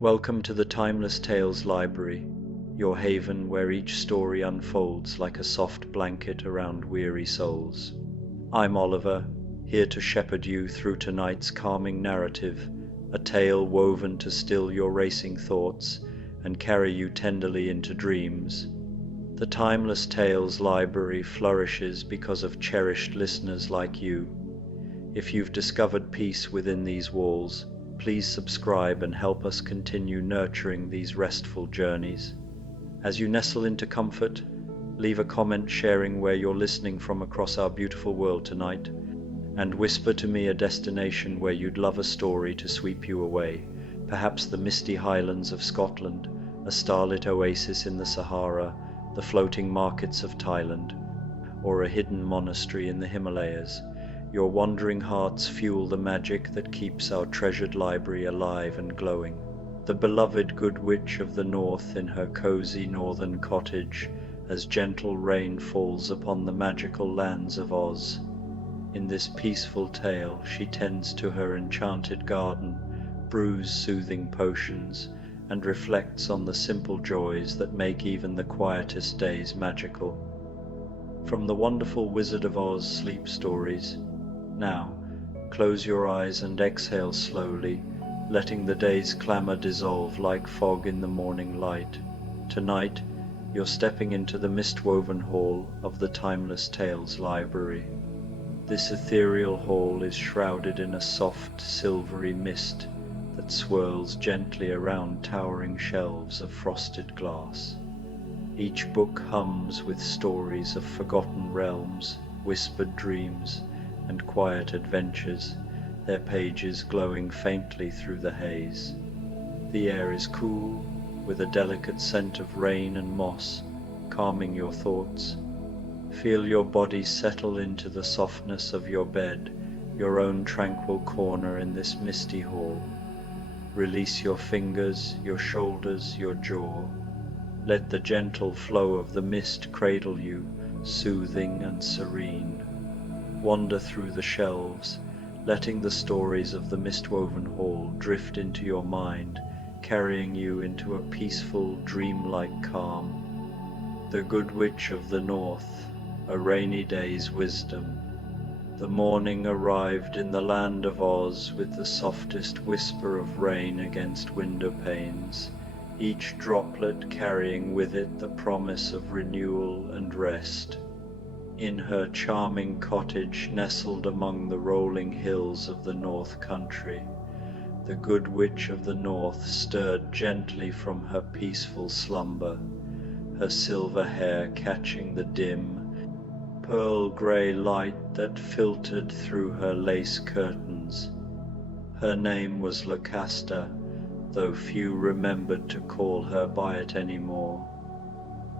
Welcome to the Timeless Tales Library, your haven where each story unfolds like a soft blanket around weary souls. I'm Oliver, here to shepherd you through tonight's calming narrative, a tale woven to still your racing thoughts and carry you tenderly into dreams. The Timeless Tales Library flourishes because of cherished listeners like you. If you've discovered peace within these walls, please subscribe and help us continue nurturing these restful journeys. As you nestle into comfort, leave a comment sharing where you're listening from across our beautiful world tonight, and whisper to me a destination where you'd love a story to sweep you away, perhaps the misty highlands of Scotland, a starlit oasis in the Sahara, the floating markets of Thailand, or a hidden monastery in the Himalayas. Your wandering hearts fuel the magic that keeps our treasured library alive and glowing. The beloved good witch of the north in her cozy northern cottage, as gentle rain falls upon the magical lands of Oz. In this peaceful tale, she tends to her enchanted garden, brews soothing potions, and reflects on the simple joys that make even the quietest days magical. From the wonderful Wizard of Oz sleep stories, now, close your eyes and exhale slowly, letting the day's clamor dissolve like fog in the morning light. Tonight, you're stepping into the mist-woven hall of the Timeless Tales Library. This ethereal hall is shrouded in a soft, silvery mist that swirls gently around towering shelves of frosted glass. Each book hums with stories of forgotten realms, whispered dreams, and quiet adventures, their pages glowing faintly through the haze. The air is cool, with a delicate scent of rain and moss, calming your thoughts. Feel your body settle into the softness of your bed, your own tranquil corner in this misty hall. Release your fingers, your shoulders, your jaw. Let the gentle flow of the mist cradle you, soothing and serene. Wander through the shelves, letting the stories of the mist-woven hall drift into your mind, carrying you into a peaceful, dreamlike calm. The Good Witch of the North, a rainy day's wisdom. The morning arrived in the land of Oz with the softest whisper of rain against window panes, each droplet carrying with it the promise of renewal and rest. In her charming cottage nestled among the rolling hills of the North Country, the Good Witch of the North stirred gently from her peaceful slumber, her silver hair catching the dim, pearl-grey light that filtered through her lace curtains. Her name was Lucasta, though few remembered to call her by it anymore.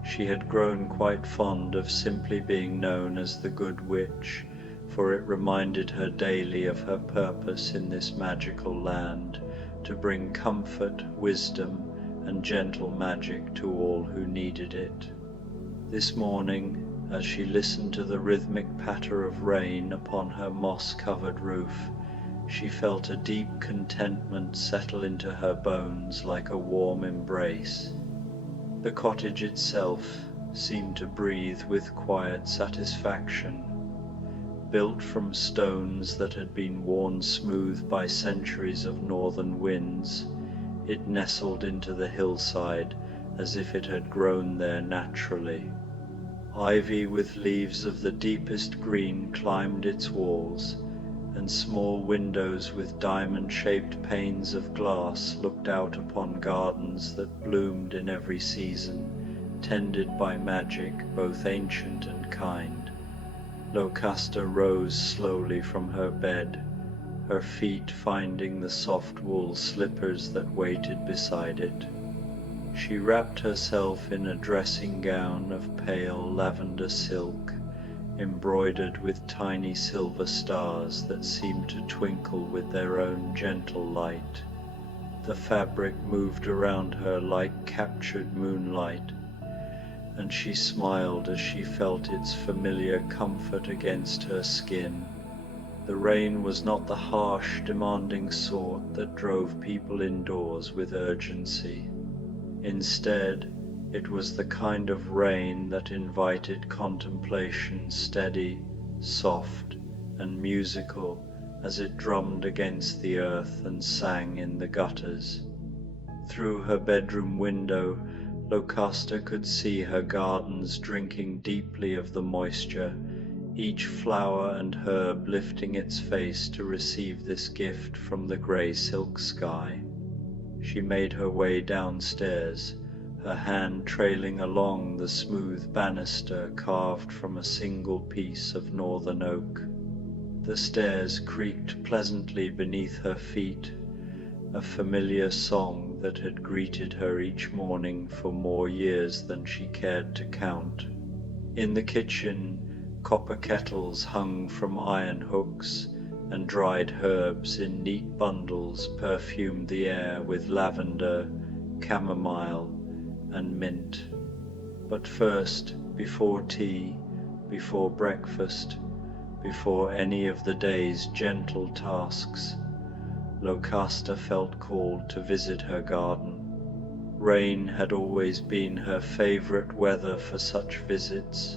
She had grown quite fond of simply being known as the Good Witch, for it reminded her daily of her purpose in this magical land, to bring comfort, wisdom, and gentle magic to all who needed it. This morning, as she listened to the rhythmic patter of rain upon her moss-covered roof, she felt a deep contentment settle into her bones like a warm embrace. The cottage itself seemed to breathe with quiet satisfaction. Built from stones that had been worn smooth by centuries of northern winds, it nestled into the hillside as if it had grown there naturally. Ivy with leaves of the deepest green climbed its walls, and small windows with diamond-shaped panes of glass looked out upon gardens that bloomed in every season, tended by magic both ancient and kind. Lucasta rose slowly from her bed, her feet finding the soft wool slippers that waited beside it. She wrapped herself in a dressing gown of pale lavender silk, embroidered with tiny silver stars that seemed to twinkle with their own gentle light. The fabric moved around her like captured moonlight, and she smiled as she felt its familiar comfort against her skin. The rain was not the harsh, demanding sort that drove people indoors with urgency. Instead, it was the kind of rain that invited contemplation, steady, soft, and musical as it drummed against the earth and sang in the gutters. Through her bedroom window, Locusta could see her gardens drinking deeply of the moisture, each flower and herb lifting its face to receive this gift from the grey silk sky. She made her way downstairs, her hand trailing along the smooth banister carved from a single piece of northern oak. The stairs creaked pleasantly beneath her feet, a familiar song that had greeted her each morning for more years than she cared to count. In the kitchen, copper kettles hung from iron hooks, and dried herbs in neat bundles perfumed the air with lavender, chamomile, and mint. But first, before tea, before breakfast, before any of the day's gentle tasks, Locusta felt called to visit her garden. Rain had always been her favorite weather for such visits,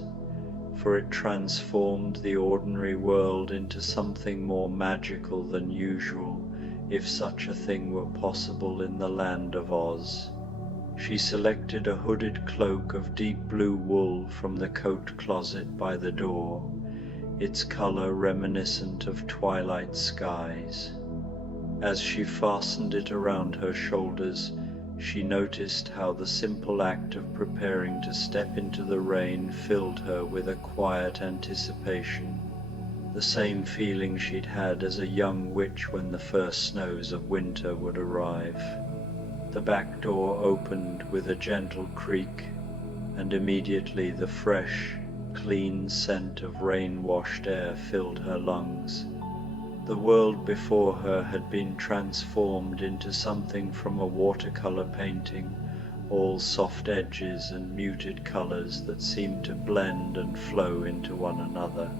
for it transformed the ordinary world into something more magical than usual, if such a thing were possible in the land of Oz. She selected a hooded cloak of deep blue wool from the coat closet by the door, its color reminiscent of twilight skies. As she fastened it around her shoulders, she noticed how the simple act of preparing to step into the rain filled her with a quiet anticipation, the same feeling she'd had as a young witch when the first snows of winter would arrive. The back door opened with a gentle creak, and immediately the fresh, clean scent of rain-washed air filled her lungs. The world before her had been transformed into something from a watercolor painting, all soft edges and muted colors that seemed to blend and flow into one another.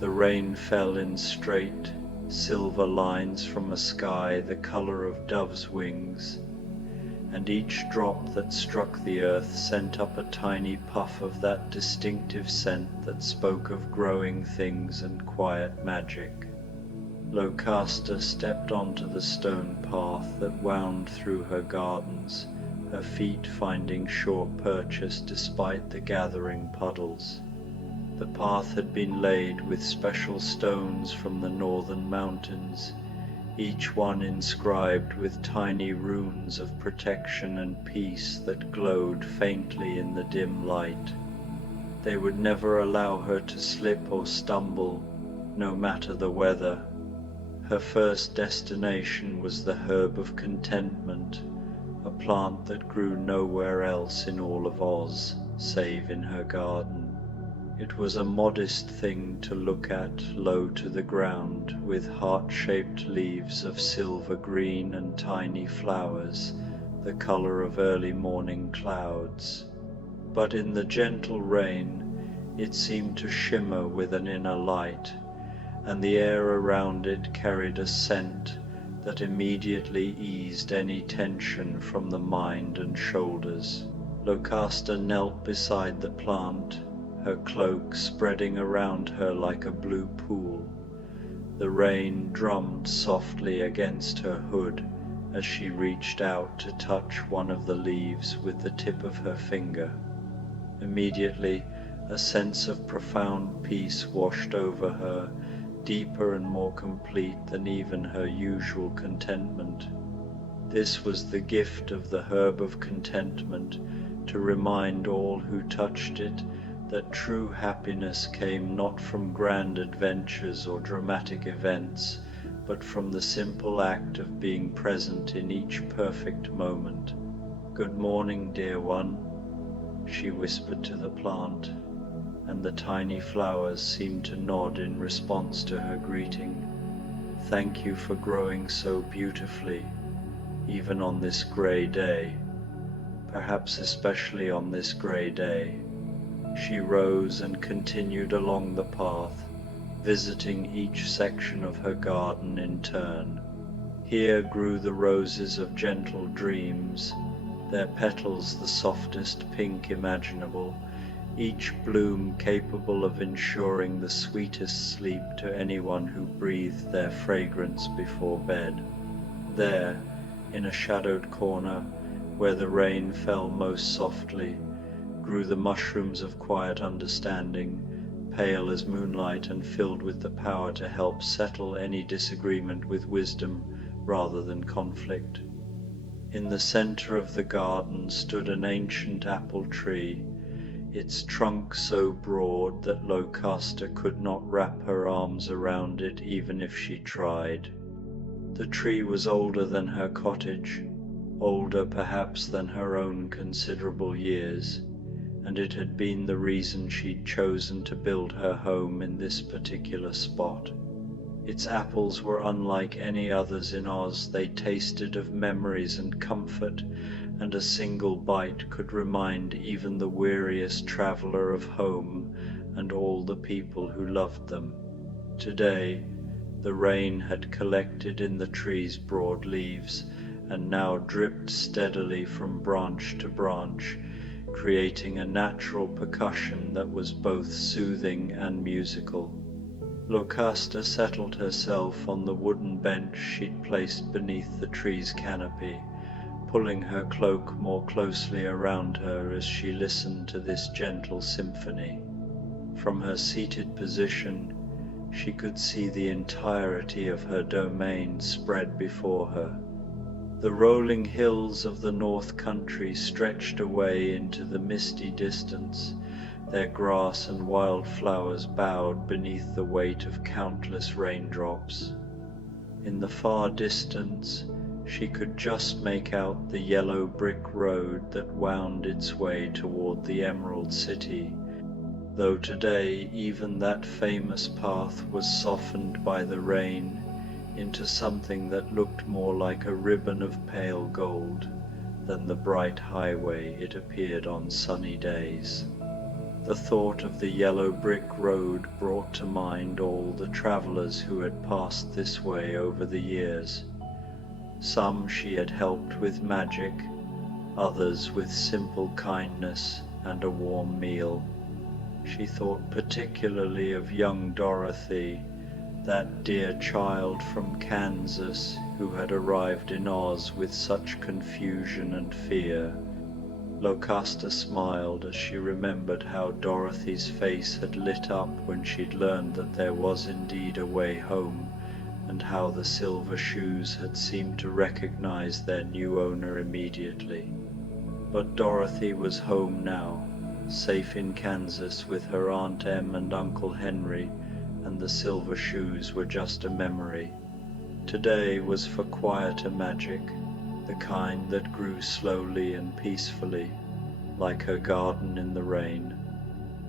The rain fell in straight, silver lines from a sky the color of doves' wings, and each drop that struck the earth sent up a tiny puff of that distinctive scent that spoke of growing things and quiet magic. Locusta stepped onto the stone path that wound through her gardens, her feet finding sure purchase despite the gathering puddles. The path had been laid with special stones from the northern mountains, each one inscribed with tiny runes of protection and peace that glowed faintly in the dim light. They would never allow her to slip or stumble, no matter the weather. Her first destination was the herb of contentment, a plant that grew nowhere else in all of Oz, save in her garden. It was a modest thing to look at low to the ground, with heart-shaped leaves of silver green and tiny flowers, the color of early morning clouds. But in the gentle rain, it seemed to shimmer with an inner light, and the air around it carried a scent that immediately eased any tension from the mind and shoulders. Locusta knelt beside the plant, her cloak spreading around her like a blue pool. The rain drummed softly against her hood as she reached out to touch one of the leaves with the tip of her finger. Immediately, a sense of profound peace washed over her, deeper and more complete than even her usual contentment. This was the gift of the herb of contentment, to remind all who touched it that true happiness came not from grand adventures or dramatic events, but from the simple act of being present in each perfect moment. "Good morning, dear one," she whispered to the plant, and the tiny flowers seemed to nod in response to her greeting. "Thank you for growing so beautifully, even on this gray day, perhaps especially on this gray day." She rose and continued along the path, visiting each section of her garden in turn. Here grew the roses of gentle dreams, their petals the softest pink imaginable, each bloom capable of ensuring the sweetest sleep to anyone who breathed their fragrance before bed. There, in a shadowed corner, where the rain fell most softly, grew the mushrooms of quiet understanding, pale as moonlight and filled with the power to help settle any disagreement with wisdom rather than conflict. In the center of the garden stood an ancient apple tree, its trunk so broad that Locusta could not wrap her arms around it even if she tried. The tree was older than her cottage, older perhaps than her own considerable years, and it had been the reason she'd chosen to build her home in this particular spot. Its apples were unlike any others in Oz. They tasted of memories and comfort, and a single bite could remind even the weariest traveler of home and all the people who loved them. Today, the rain had collected in the tree's broad leaves and now dripped steadily from branch to branch, creating a natural percussion that was both soothing and musical. Locusta settled herself on the wooden bench she'd placed beneath the tree's canopy, pulling her cloak more closely around her as she listened to this gentle symphony. From her seated position, she could see the entirety of her domain spread before her. The rolling hills of the North Country stretched away into the misty distance, their grass and wildflowers bowed beneath the weight of countless raindrops. In the far distance, she could just make out the yellow brick road that wound its way toward the Emerald City, though today even that famous path was softened by the rain into something that looked more like a ribbon of pale gold than the bright highway it appeared on sunny days. The thought of the yellow brick road brought to mind all the travelers who had passed this way over the years. Some she had helped with magic, others with simple kindness and a warm meal. She thought particularly of young Dorothy, that dear child from Kansas who had arrived in Oz with such confusion and fear. Locusta smiled as she remembered how Dorothy's face had lit up when she'd learned that there was indeed a way home, and how the silver shoes had seemed to recognize their new owner immediately. But Dorothy was home now, safe in Kansas with her Aunt Em and Uncle Henry, and the silver shoes were just a memory. Today was for quieter magic, the kind that grew slowly and peacefully, like her garden in the rain.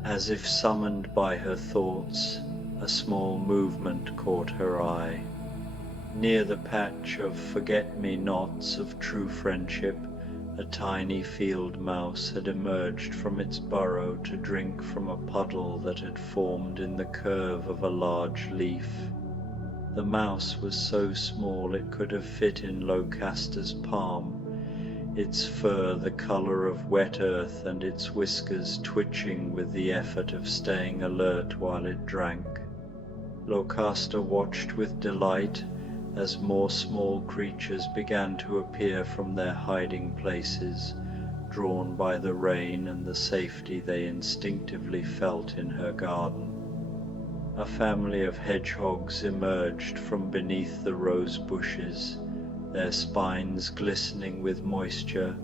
As if summoned by her thoughts, a small movement caught her eye. Near the patch of forget-me-nots of true friendship, a tiny field mouse had emerged from its burrow to drink from a puddle that had formed in the curve of a large leaf. The mouse was so small it could have fit in Locusta's palm, its fur the color of wet earth and its whiskers twitching with the effort of staying alert while it drank. Locusta watched with delight as more small creatures began to appear from their hiding places, drawn by the rain and the safety they instinctively felt in her garden. A family of hedgehogs emerged from beneath the rose bushes, their spines glistening with moisture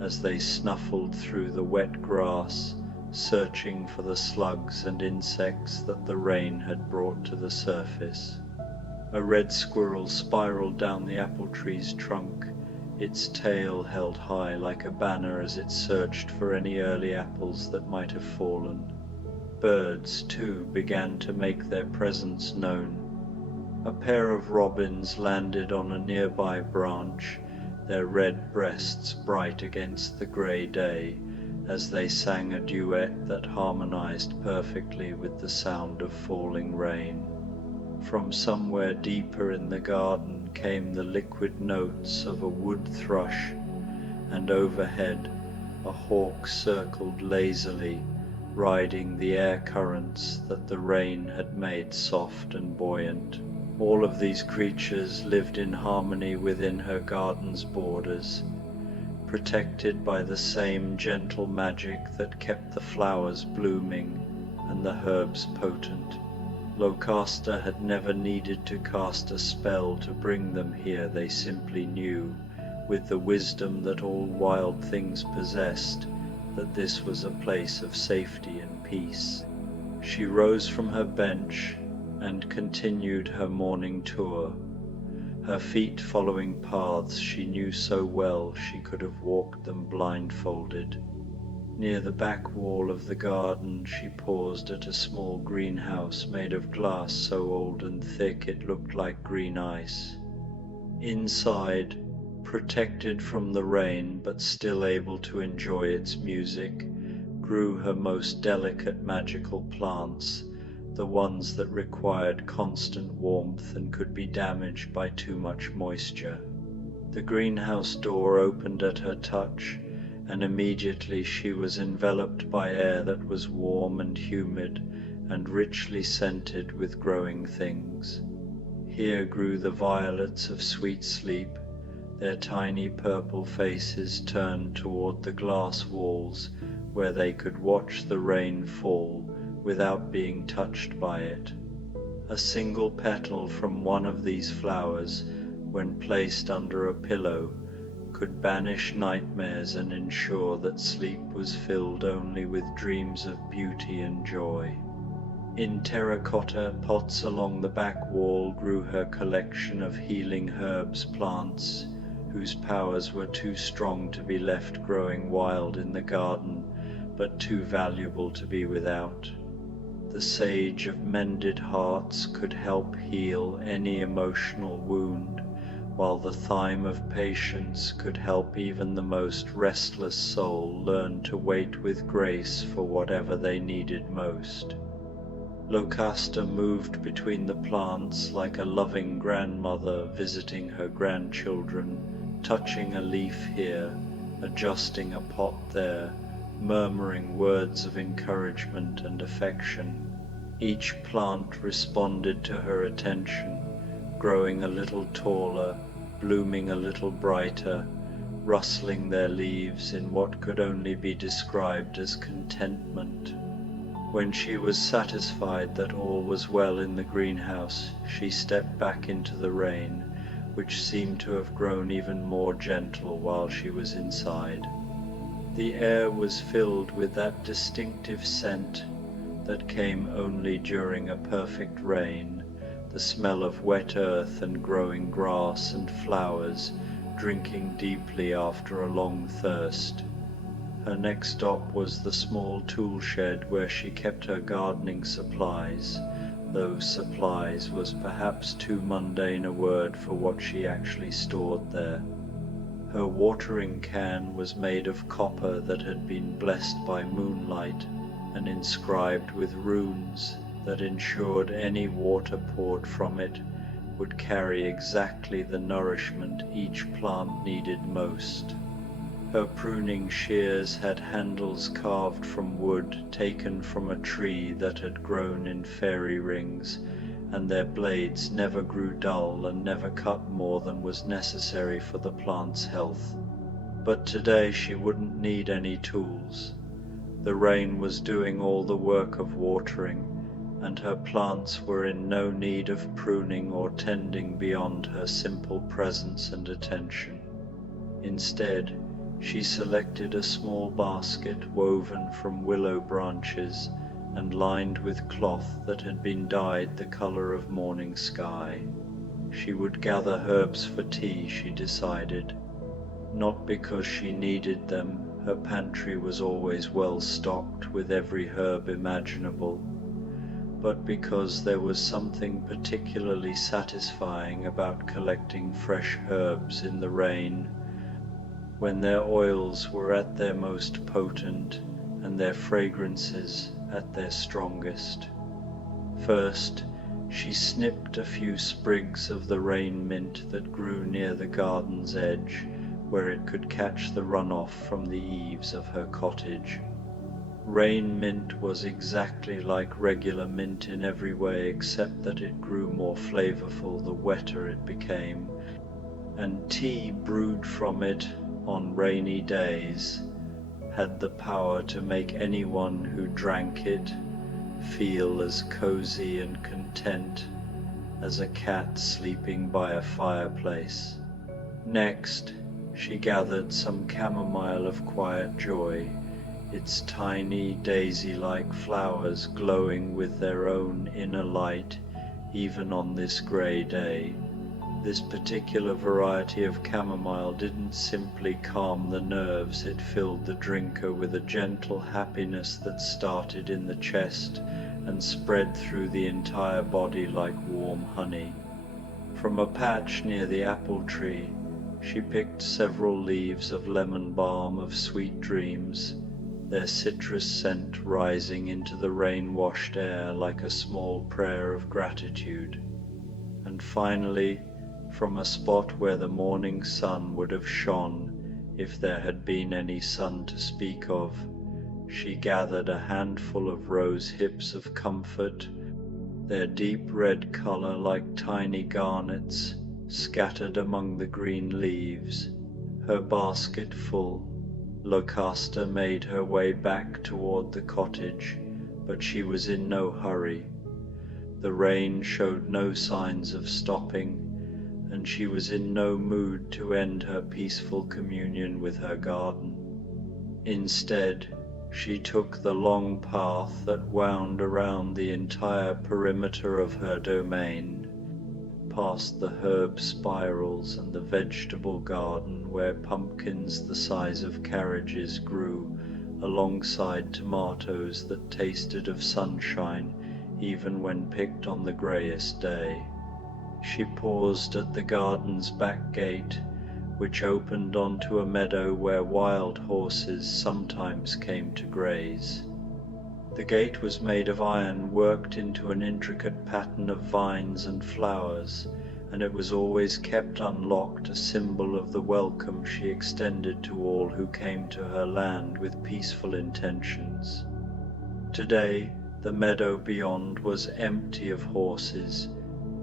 as they snuffled through the wet grass, searching for the slugs and insects that the rain had brought to the surface. A red squirrel spiraled down the apple tree's trunk, its tail held high like a banner as it searched for any early apples that might have fallen. Birds, too, began to make their presence known. A pair of robins landed on a nearby branch, their red breasts bright against the grey day, as they sang a duet that harmonized perfectly with the sound of falling rain. From somewhere deeper in the garden came the liquid notes of a wood thrush, and overhead a hawk circled lazily, riding the air currents that the rain had made soft and buoyant. All of these creatures lived in harmony within her garden's borders, protected by the same gentle magic that kept the flowers blooming and the herbs potent. Locusta had never needed to cast a spell to bring them here. They simply knew, with the wisdom that all wild things possessed, that this was a place of safety and peace. She rose from her bench and continued her morning tour, her feet following paths she knew so well she could have walked them blindfolded. Near the back wall of the garden she paused at a small greenhouse made of glass so old and thick it looked like green ice. Inside, protected from the rain but still able to enjoy its music, grew her most delicate magical plants, the ones that required constant warmth and could be damaged by too much moisture. The greenhouse door opened at her touch, and immediately she was enveloped by air that was warm and humid and richly scented with growing things. Here grew the violets of sweet sleep, their tiny purple faces turned toward the glass walls where they could watch the rain fall without being touched by it. A single petal from one of these flowers, when placed under a pillow, could banish nightmares and ensure that sleep was filled only with dreams of beauty and joy. In terracotta pots along the back wall grew her collection of healing herbs plants, whose powers were too strong to be left growing wild in the garden, but too valuable to be without. The sage of mended hearts could help heal any emotional wound, while the thyme of patience could help even the most restless soul learn to wait with grace for whatever they needed most. Locusta moved between the plants like a loving grandmother visiting her grandchildren, touching a leaf here, adjusting a pot there, murmuring words of encouragement and affection. Each plant responded to her attention, growing a little taller, blooming a little brighter, rustling their leaves in what could only be described as contentment. When she was satisfied that all was well in the greenhouse, she stepped back into the rain, which seemed to have grown even more gentle while she was inside. The air was filled with that distinctive scent that came only during a perfect rain, the smell of wet earth and growing grass and flowers, drinking deeply after a long thirst. Her next stop was the small tool shed where she kept her gardening supplies, though supplies was perhaps too mundane a word for what she actually stored there. Her watering can was made of copper that had been blessed by moonlight and inscribed with runes that ensured any water poured from it would carry exactly the nourishment each plant needed most. Her pruning shears had handles carved from wood taken from a tree that had grown in fairy rings, and their blades never grew dull and never cut more than was necessary for the plant's health. But today she wouldn't need any tools. The rain was doing all the work of watering, and her plants were in no need of pruning or tending beyond her simple presence and attention. Instead, she selected a small basket woven from willow branches and lined with cloth that had been dyed the color of morning sky. She would gather herbs for tea, she decided, not because she needed them. Her pantry was always well stocked with every herb imaginable, but because there was something particularly satisfying about collecting fresh herbs in the rain, when their oils were at their most potent and their fragrances at their strongest. First, She snipped a few sprigs of the rain mint that grew near the garden's edge, where it could catch the runoff from the eaves of her cottage. Rain mint was exactly like regular mint in every way except that it grew more flavorful the wetter it became, and tea brewed from it on rainy days had the power to make anyone who drank it feel as cozy and content as a cat sleeping by a fireplace. Next, she gathered some chamomile of quiet joy, its tiny daisy-like flowers glowing with their own inner light even on this grey day. This particular variety of chamomile didn't simply calm the nerves, it filled the drinker with a gentle happiness that started in the chest and spread through the entire body like warm honey. From a patch near the apple tree, she picked several leaves of lemon balm of sweet dreams, their citrus scent rising into the rain-washed air like a small prayer of gratitude. And finally, from a spot where the morning sun would have shone if there had been any sun to speak of, she gathered a handful of rose hips of comfort, their deep red color like tiny garnets scattered among the green leaves. Her basket full, Locusta made her way back toward the cottage, but she was in no hurry. The rain showed no signs of stopping, and she was in no mood to end her peaceful communion with her garden. Instead, she took the long path that wound around the entire perimeter of her domain, past the herb spirals and the vegetable garden where pumpkins the size of carriages grew alongside tomatoes that tasted of sunshine even when picked on the greyest day. She paused at the garden's back gate, which opened onto a meadow where wild horses sometimes came to graze. The gate was made of iron worked into an intricate pattern of vines and flowers, and it was always kept unlocked, a symbol of the welcome she extended to all who came to her land with peaceful intentions. Today, the meadow beyond was empty of horses,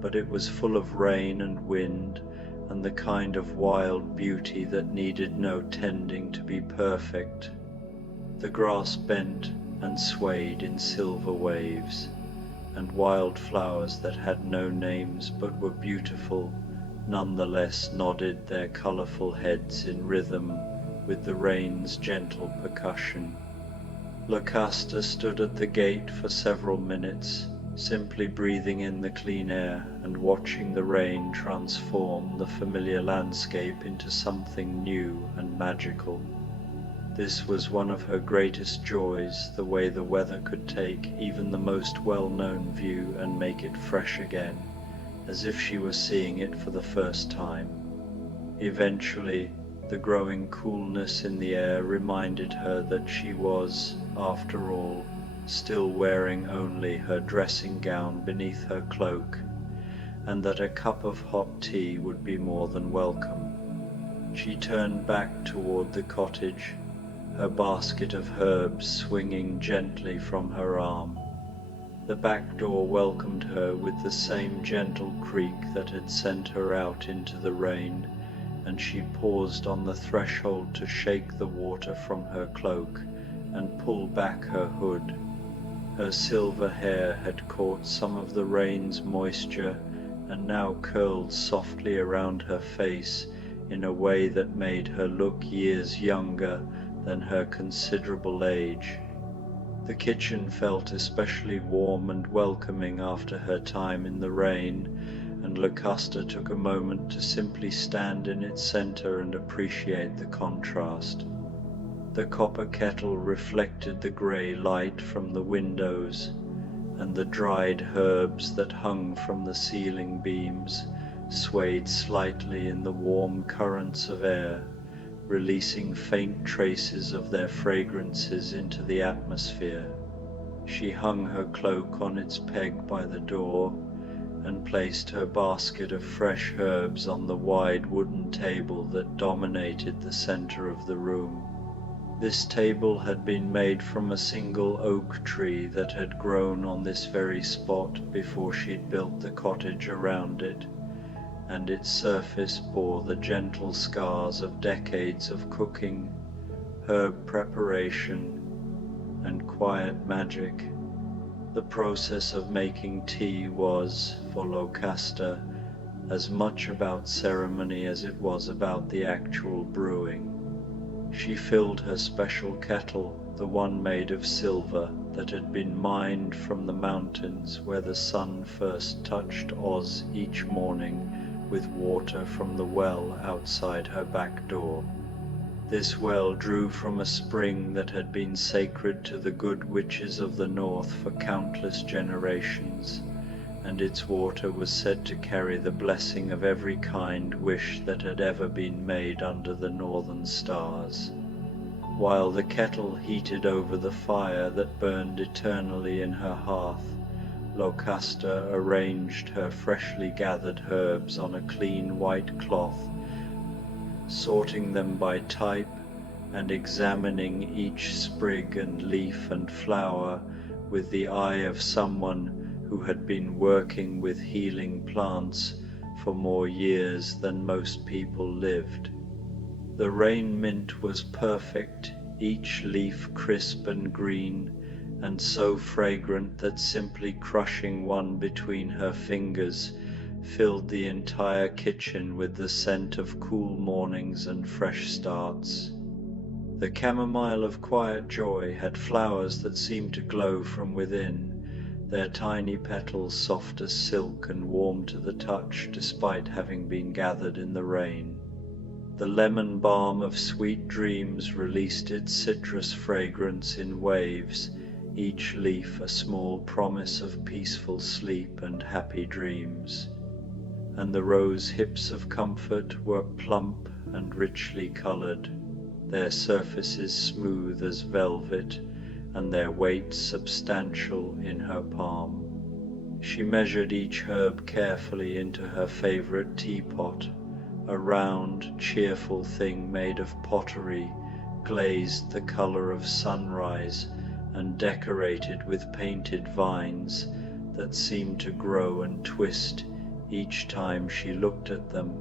but it was full of rain and wind and the kind of wild beauty that needed no tending to be perfect. The grass bent and swayed in silver waves, and wild flowers that had no names but were beautiful nonetheless nodded their colorful heads in rhythm with the rain's gentle percussion. Locusta stood at the gate for several minutes, simply breathing in the clean air and watching the rain transform the familiar landscape into something new and magical. This was one of her greatest joys, the way the weather could take even the most well-known view and make it fresh again, as if she were seeing it for the first time. Eventually, the growing coolness in the air reminded her that she was, after all, still wearing only her dressing gown beneath her cloak, and that a cup of hot tea would be more than welcome. She turned back toward the cottage, her basket of herbs swinging gently from her arm. The back door welcomed her with the same gentle creak that had sent her out into the rain, and she paused on the threshold to shake the water from her cloak and pull back her hood. Her silver hair had caught some of the rain's moisture and now curled softly around her face in a way that made her look years younger than her considerable age. The kitchen felt especially warm and welcoming after her time in the rain, and Locusta took a moment to simply stand in its center and appreciate the contrast. The copper kettle reflected the grey light from the windows, and the dried herbs that hung from the ceiling beams swayed slightly in the warm currents of air, releasing faint traces of their fragrances into the atmosphere. She hung her cloak on its peg by the door, and placed her basket of fresh herbs on the wide wooden table that dominated the center of the room. This table had been made from a single oak tree that had grown on this very spot before she'd built the cottage around it, and its surface bore the gentle scars of decades of cooking, herb preparation, and quiet magic. The process of making tea was, for Locusta, as much about ceremony as it was about the actual brewing. She filled her special kettle, the one made of silver that had been mined from the mountains where the sun first touched Oz each morning, with water from the well outside her back door. This well drew from a spring that had been sacred to the good witches of the north for countless generations, and its water was said to carry the blessing of every kind wish that had ever been made under the northern stars. While the kettle heated over the fire that burned eternally in her hearth, Locusta arranged her freshly gathered herbs on a clean white cloth, sorting them by type and examining each sprig and leaf and flower with the eye of someone who had been working with healing plants for more years than most people lived. The rain mint was perfect, each leaf crisp and green, and so fragrant that simply crushing one between her fingers filled the entire kitchen with the scent of cool mornings and fresh starts. The chamomile of quiet joy had flowers that seemed to glow from within, their tiny petals soft as silk and warm to the touch despite having been gathered in the rain. The lemon balm of sweet dreams released its citrus fragrance in waves, each leaf a small promise of peaceful sleep and happy dreams. And the rose hips of comfort were plump and richly colored, their surfaces smooth as velvet, and their weight substantial in her palm. She measured each herb carefully into her favorite teapot, a round, cheerful thing made of pottery, glazed the color of sunrise and decorated with painted vines that seemed to grow and twist each time she looked at them.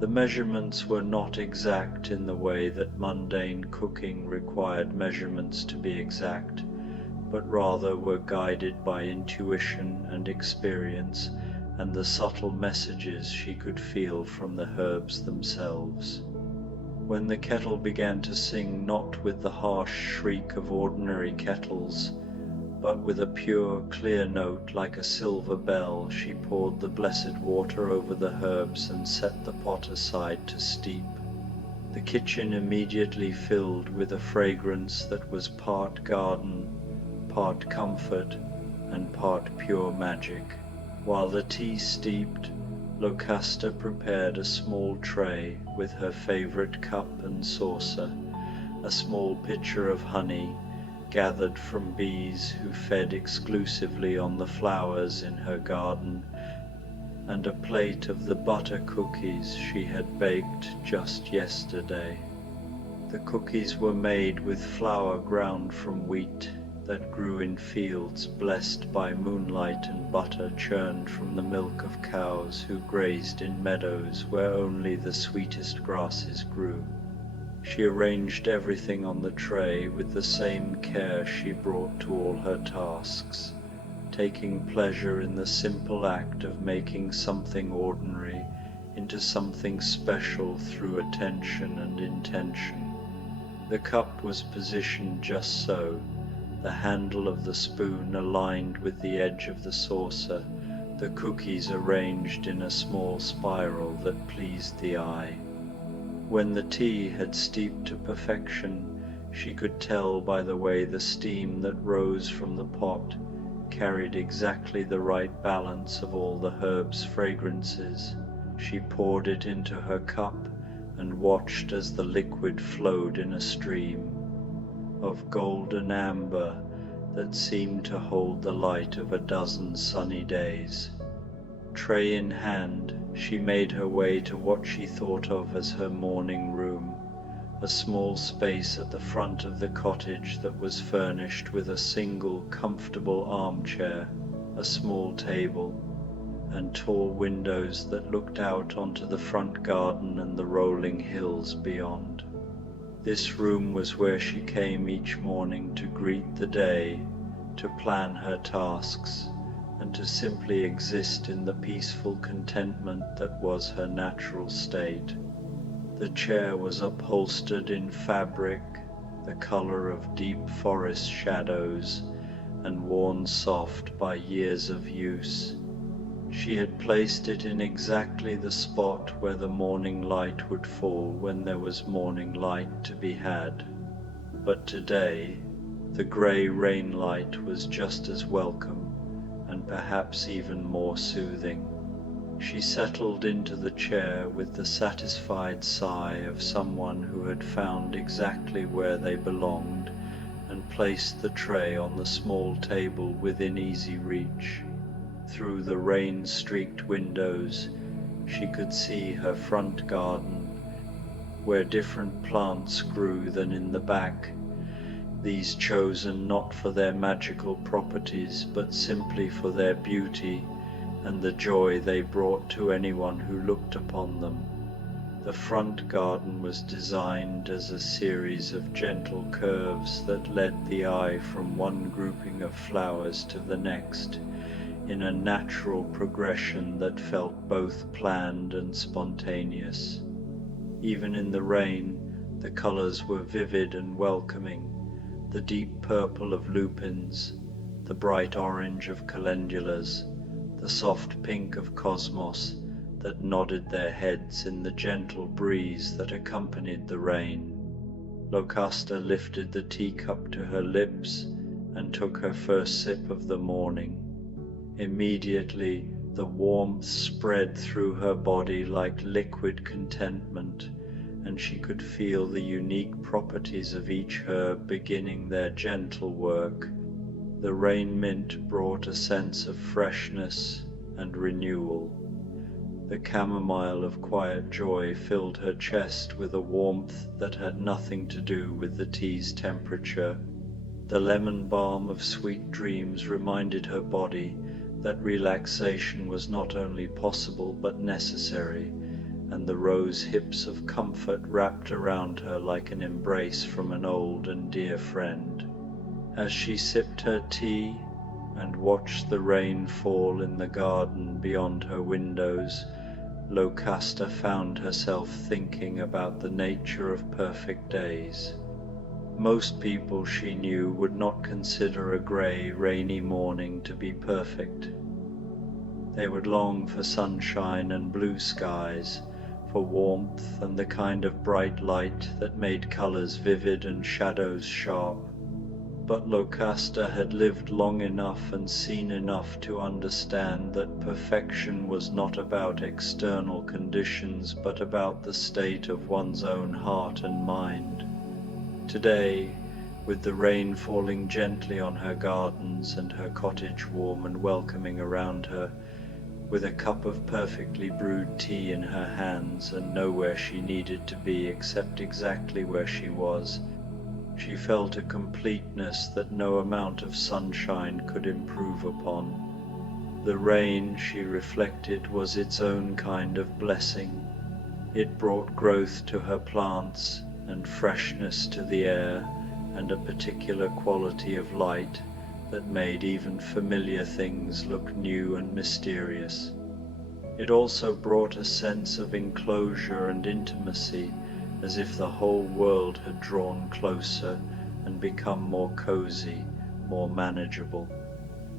The measurements were not exact in the way that mundane cooking required measurements to be exact, but rather were guided by intuition and experience and the subtle messages she could feel from the herbs themselves. When the kettle began to sing not with the harsh shriek of ordinary kettles, but with a pure, clear note like a silver bell, she poured the blessed water over the herbs and set the pot aside to steep. The kitchen immediately filled with a fragrance that was part garden, part comfort, and part pure magic. While the tea steeped, Locusta prepared a small tray with her favorite cup and saucer, a small pitcher of honey, gathered from bees who fed exclusively on the flowers in her garden, and a plate of the butter cookies she had baked just yesterday. The cookies were made with flour ground from wheat that grew in fields blessed by moonlight and butter churned from the milk of cows who grazed in meadows where only the sweetest grasses grew. She arranged everything on the tray with the same care she brought to all her tasks, taking pleasure in the simple act of making something ordinary into something special through attention and intention. The cup was positioned just so, the handle of the spoon aligned with the edge of the saucer, the cookies arranged in a small spiral that pleased the eye. When the tea had steeped to perfection, she could tell by the way the steam that rose from the pot carried exactly the right balance of all the herbs' fragrances. She poured it into her cup and watched as the liquid flowed in a stream of golden amber that seemed to hold the light of a dozen sunny days. Tray in hand, she made her way to what she thought of as her morning room, a small space at the front of the cottage that was furnished with a single comfortable armchair, a small table, and tall windows that looked out onto the front garden and the rolling hills beyond. This room was where she came each morning to greet the day, to plan her tasks, and to simply exist in the peaceful contentment that was her natural state. The chair was upholstered in fabric, the color of deep forest shadows, and worn soft by years of use. She had placed it in exactly the spot where the morning light would fall when there was morning light to be had. But today, the grey rain light was just as welcome, and perhaps even more soothing. She settled into the chair with the satisfied sigh of someone who had found exactly where they belonged, and placed the tray on the small table within easy reach. Through the rain-streaked windows, she could see her front garden, where different plants grew than in the back, these chosen not for their magical properties, but simply for their beauty and the joy they brought to anyone who looked upon them. The front garden was designed as a series of gentle curves that led the eye from one grouping of flowers to the next, in a natural progression that felt both planned and spontaneous. Even in the rain, the colors were vivid and welcoming, the deep purple of lupins, the bright orange of calendulas, the soft pink of cosmos that nodded their heads in the gentle breeze that accompanied the rain. Locusta lifted the teacup to her lips and took her first sip of the morning. Immediately, the warmth spread through her body like liquid contentment, and she could feel the unique properties of each herb beginning their gentle work. The rain mint brought a sense of freshness and renewal. The chamomile of quiet joy filled her chest with a warmth that had nothing to do with the tea's temperature. The lemon balm of sweet dreams reminded her body that relaxation was not only possible but necessary, and the rose hips of comfort wrapped around her like an embrace from an old and dear friend. As she sipped her tea and watched the rain fall in the garden beyond her windows, Locusta found herself thinking about the nature of perfect days. Most people, she knew, would not consider a grey, rainy morning to be perfect. They would long for sunshine and blue skies, for warmth and the kind of bright light that made colors vivid and shadows sharp. But Locusta had lived long enough and seen enough to understand that perfection was not about external conditions, but about the state of one's own heart and mind. Today, with the rain falling gently on her gardens and her cottage warm and welcoming around her, with a cup of perfectly brewed tea in her hands and nowhere she needed to be except exactly where she was, she felt a completeness that no amount of sunshine could improve upon. The rain, she reflected, was its own kind of blessing. It brought growth to her plants, and freshness to the air, and a particular quality of light that made even familiar things look new and mysterious. It also brought a sense of enclosure and intimacy, as if the whole world had drawn closer and become more cozy, more manageable.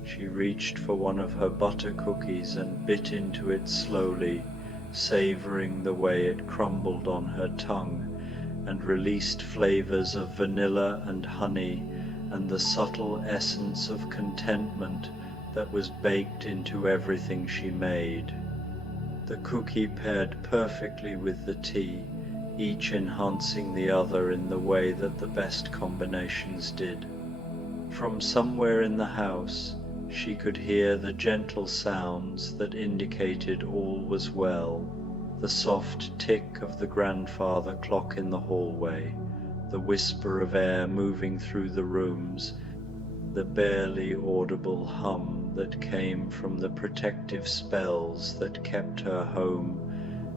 She reached for one of her butter cookies and bit into it slowly, savoring the way it crumbled on her tongue and released flavors of vanilla and honey and the subtle essence of contentment that was baked into everything she made. The cookie paired perfectly with the tea, each enhancing the other in the way that the best combinations did. From somewhere in the house, She could hear the gentle sounds that indicated all was well, the soft tick of the grandfather clock in the hallway, the whisper of air moving through the rooms, the barely audible hum that came from the protective spells that kept her home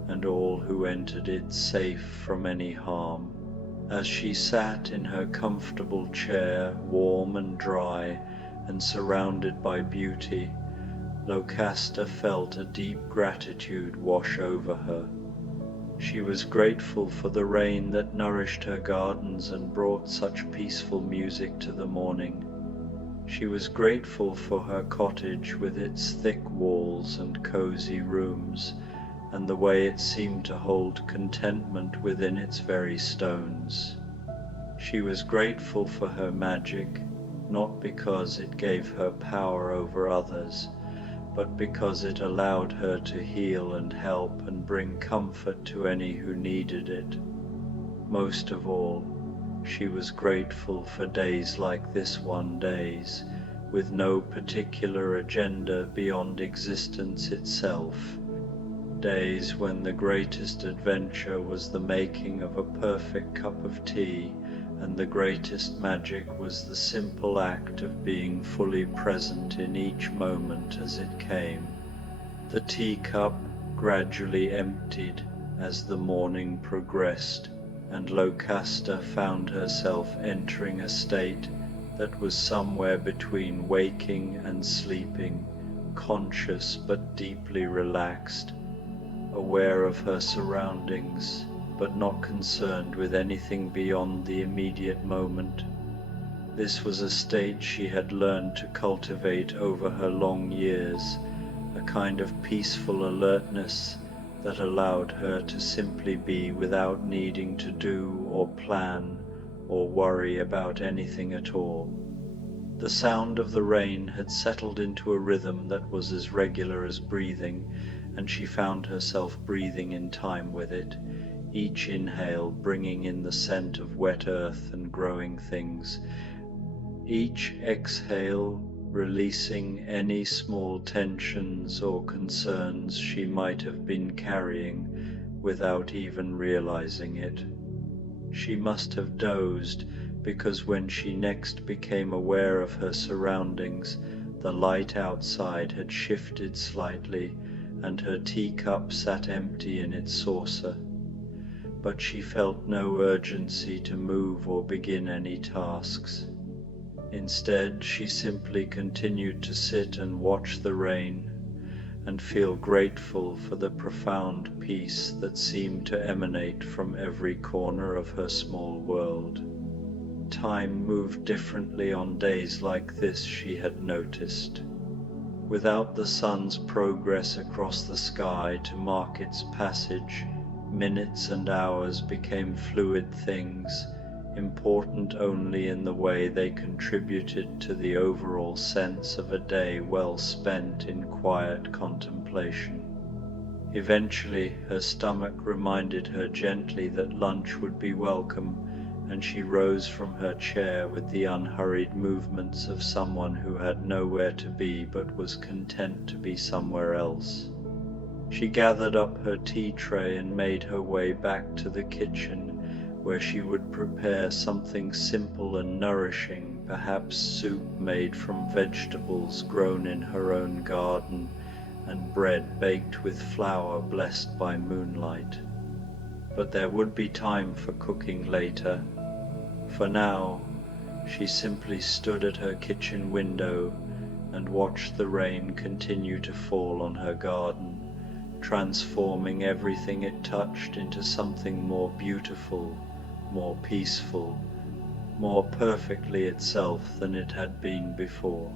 and all who entered it safe from any harm. As she sat in her comfortable chair, warm and dry, and surrounded by beauty, Lucasta felt a deep gratitude wash over her. She was grateful for the rain that nourished her gardens and brought such peaceful music to the morning. She was grateful for her cottage with its thick walls and cozy rooms, and the way it seemed to hold contentment within its very stones. She was grateful for her magic, not because it gave her power over others, but because it allowed her to heal and help and bring comfort to any who needed it. Most of all, she was grateful for days like this one, days with no particular agenda beyond existence itself, days when the greatest adventure was the making of a perfect cup of tea, and the greatest magic was the simple act of being fully present in each moment as it came. The teacup gradually emptied as the morning progressed, and Lucasta found herself entering a state that was somewhere between waking and sleeping, conscious but deeply relaxed, aware of her surroundings, but not concerned with anything beyond the immediate moment. This was a state she had learned to cultivate over her long years, a kind of peaceful alertness that allowed her to simply be without needing to do or plan or worry about anything at all. The sound of the rain had settled into a rhythm that was as regular as breathing, and she found herself breathing in time with it, each inhale bringing in the scent of wet earth and growing things, each exhale releasing any small tensions or concerns she might have been carrying without even realizing it. She must have dozed, because when she next became aware of her surroundings, the light outside had shifted slightly and her teacup sat empty in its saucer. But she felt no urgency to move or begin any tasks. Instead, she simply continued to sit and watch the rain and feel grateful for the profound peace that seemed to emanate from every corner of her small world. Time moved differently on days like this, she had noticed. Without the sun's progress across the sky to mark its passage, minutes and hours became fluid things, important only in the way they contributed to the overall sense of a day well spent in quiet contemplation. Eventually, her stomach reminded her gently that lunch would be welcome, and she rose from her chair with the unhurried movements of someone who had nowhere to be but was content to be somewhere else. She gathered up her tea tray and made her way back to the kitchen, where she would prepare something simple and nourishing, perhaps soup made from vegetables grown in her own garden, and bread baked with flour blessed by moonlight. But there would be time for cooking later. For now, she simply stood at her kitchen window and watched the rain continue to fall on her garden, transforming everything it touched into something more beautiful, more peaceful, more perfectly itself than it had been before.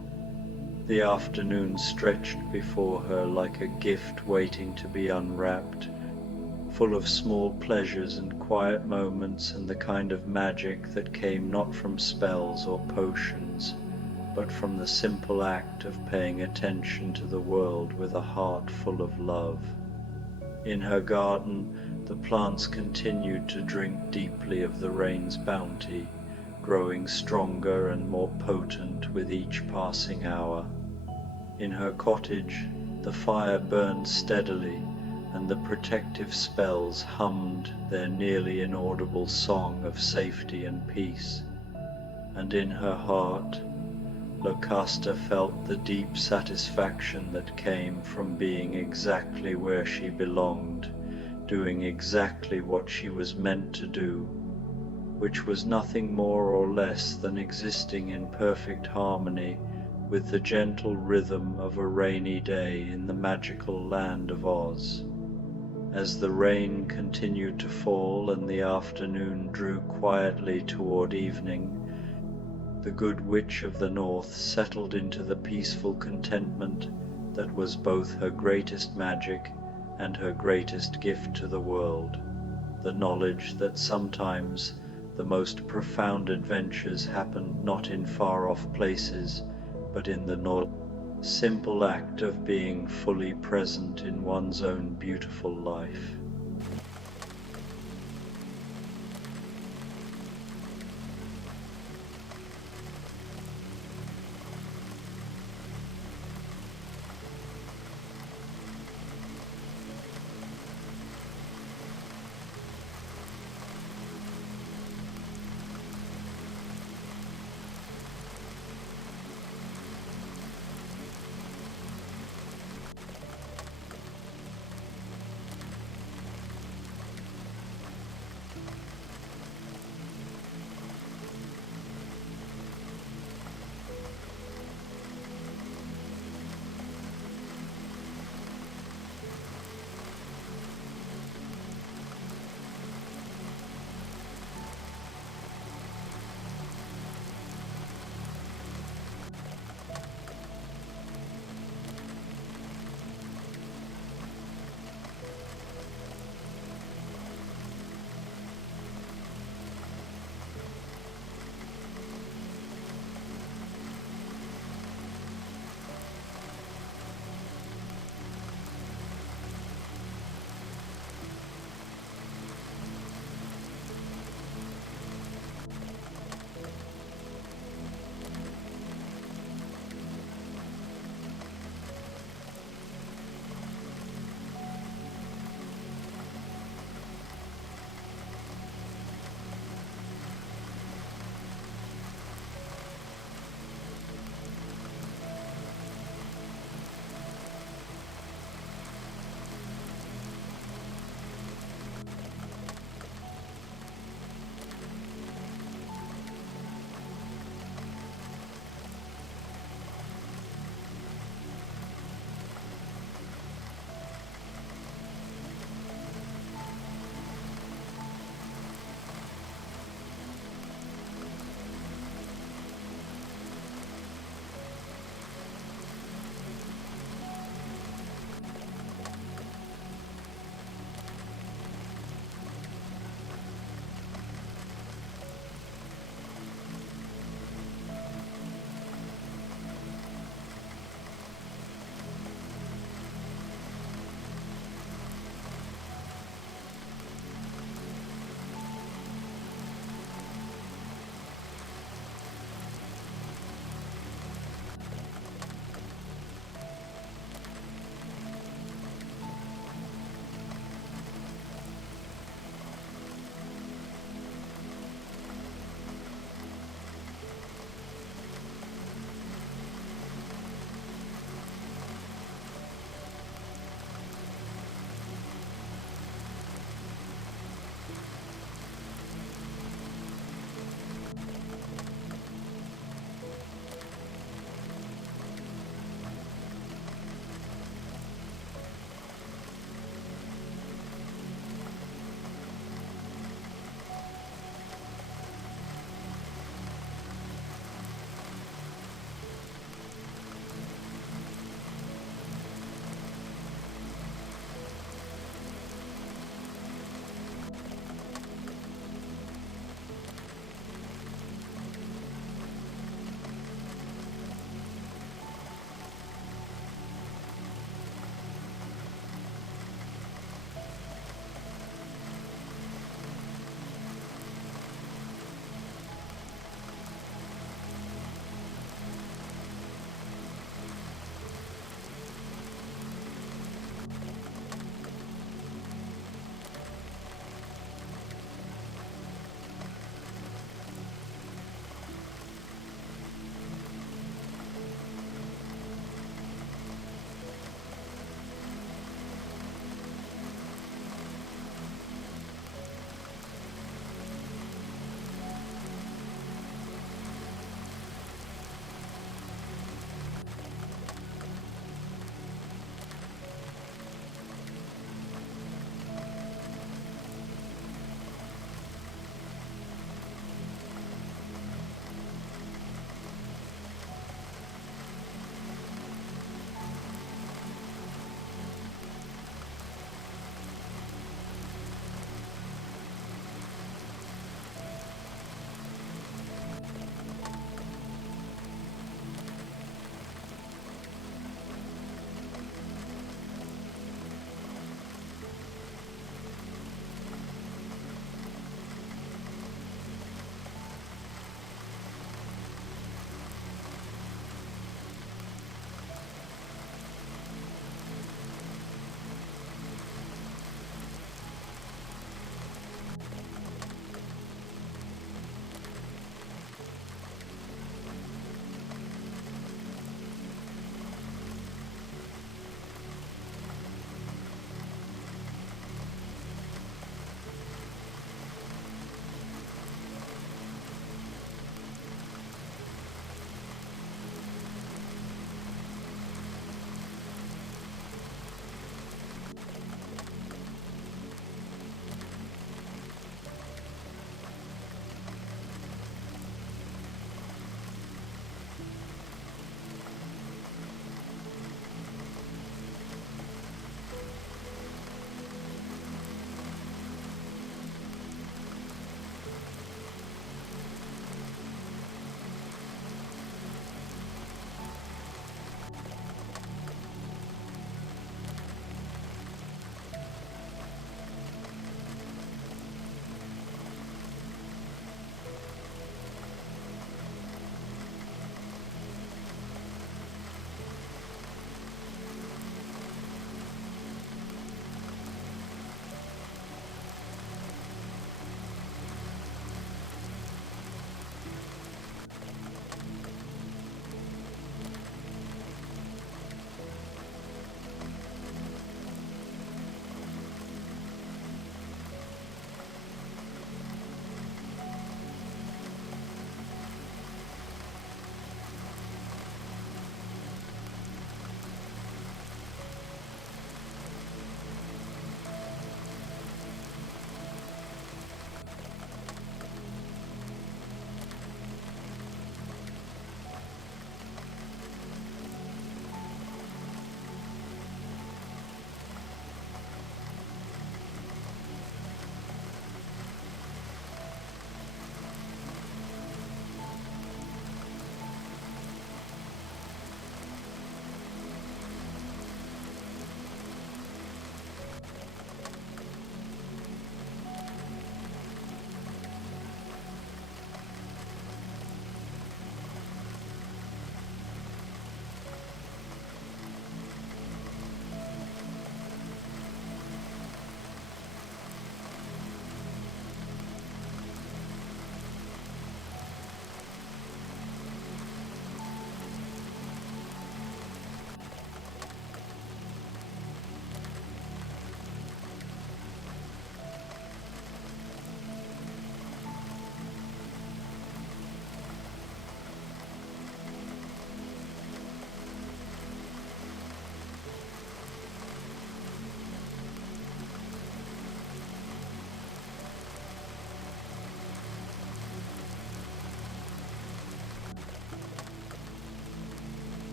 The afternoon stretched before her like a gift waiting to be unwrapped, full of small pleasures and quiet moments and the kind of magic that came not from spells or potions, but from the simple act of paying attention to the world with a heart full of love. In her garden, the plants continued to drink deeply of the rain's bounty, growing stronger and more potent with each passing hour. In her cottage, the fire burned steadily, and the protective spells hummed their nearly inaudible song of safety and peace. And in her heart, Lucasta felt the deep satisfaction that came from being exactly where she belonged, doing exactly what she was meant to do, which was nothing more or less than existing in perfect harmony with the gentle rhythm of a rainy day in the magical land of Oz. As the rain continued to fall and the afternoon drew quietly toward evening, the good witch of the north settled into the peaceful contentment that was both her greatest magic and her greatest gift to the world, the knowledge that sometimes the most profound adventures happened not in far-off places, but in the simple act of being fully present in one's own beautiful life.